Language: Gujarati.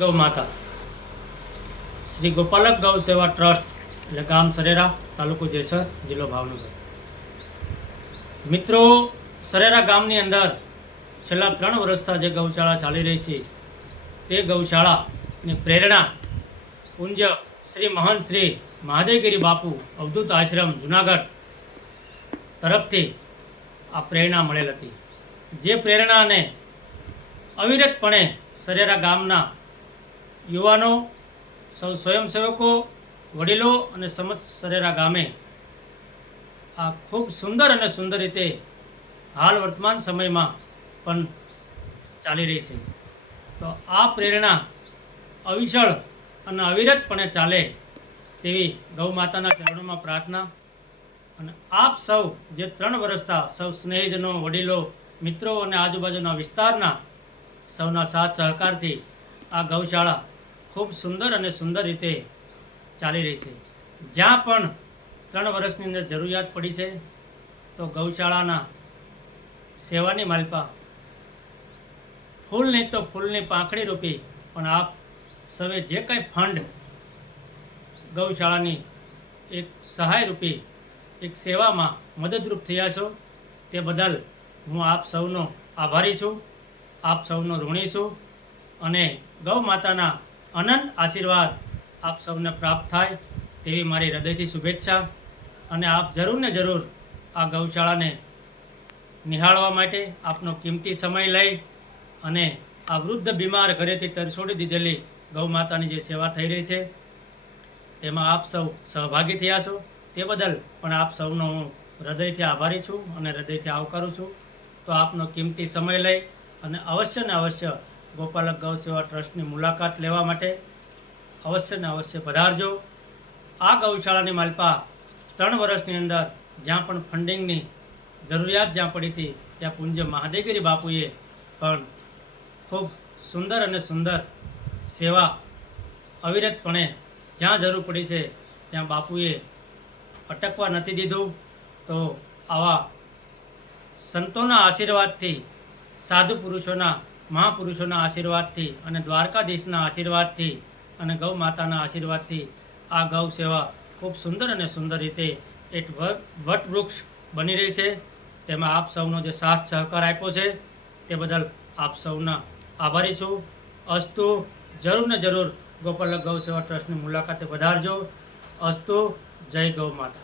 गौ माता श्री गोपालक गौ सेवा ट्रस्ट એટલે ગામ સરેરા તાલુકો જેસર જિલ્લો ભાવનગર। મિત્રો, સરેરા ગામની અંદર છેલ્લા 3 વર્ષથી જે ગૌશાળા ચાલી રહી છે તે ગૌશાળાની પ્રેરણા પૂજ્ય શ્રી મહંત શ્રી મહાદેવગીરી બાપુ અવધૂત આશ્રમ જુનાગઢ તરફથી આ પ્રેરણા મળેલ હતી। જે પ્રેરણાને અવિરતપણે સરેરા ગામના યુવાનો, સૌ સ્વયંસેવકો, વડીલો અને સમસ્ત સરેરા ગામે આ ખૂબ સુંદર રીતે હાલ વર્તમાન સમયમાં પણ ચાલી રહી છે। તો આ પ્રેરણા અવિચળ અને અવિરતપણે ચાલે તેવી ગૌ માતાના ચરણોમાં પ્રાર્થના। અને આપ સૌ જે 3 વર્ષથી સૌ સ્નેહીજનો, વડીલો, મિત્રો અને આજુબાજુના વિસ્તારના સૌના સાથ સહકારથી આ ગૌશાળા ખૂબ સુંદર રીતે ચાલી રહી છે। જ્યાં પણ 3 વર્ષની અંદર જરૂરિયાત પડી છે તો ગૌશાળાના સેવાની માલપા ફૂલ નહીં તો ફૂલની પાંખડી રૂપી પણ આપ સૌએ જે કંઈ ફંડ ગૌશાળાની એક સહાય રૂપી એક સેવામાં મદદરૂપ થયા છો તે બદલ હું આપ સૌનો આભારી છું, આપ સૌનો ઋણી છું। અને ગૌ માતાના અનંત આશીર્વાદ આપ સૌને પ્રાપ્ત થાય તેવી મારી હૃદયથી શુભેચ્છા। અને આપ જરૂર આ ગૌશાળાને નિહાળવા માટે આપનો કિંમતી સમય લઈ અને આ વૃદ્ધ બીમાર ઘરેથી તરછોડી દીધેલી ગૌ માતાની જે સેવા થઈ રહી છે તેમાં આપ સૌ સહભાગી થયા છો તે બદલ પણ આપ સૌનો હું હૃદયથી આભારી છું અને હૃદયથી આવકારું છું। તો આપનો કિંમતી સમય લઈ અને અવશ્ય ગોપાલક ગૌ સેવા ટ્રસ્ટની મુલાકાત લેવા માટે અવશ્ય પધારજો। આ ગૌશાળાની માલપા 3 વર્ષની અંદર જ્યાં પણ ફંડિંગની જરૂરિયાત જ્યાં પડી હતી ત્યાં પૂજ્ય મહાદેવગીરી બાપુએ પણ ખૂબ સુંદર સેવા અવિરતપણે જ્યાં જરૂર પડી છે ત્યાં બાપુએ અટકવા નથી દીધું। તો આવા સંતોના આશીર્વાદથી, સાધુ પુરુષોના, મહાપુરુષોના આશીર્વાદથી અને દ્વારકાધીશના આશીર્વાદથી અને ગૌ માતાના આશીર્વાદથી આ ગૌ સેવા ખૂબ સુંદર રીતે એક વટવૃક્ષ બની રહી છે। તેમાં આપ સૌનો જે સાથ સહકાર આપ્યો છે તે બદલ આપ સૌના આભારી છું। અસ્તુ જરૂર ગોપાલક ગૌ સેવા ટ્રસ્ટની મુલાકાતે પધારજો। અસ્તુ, જય ગૌ માતા।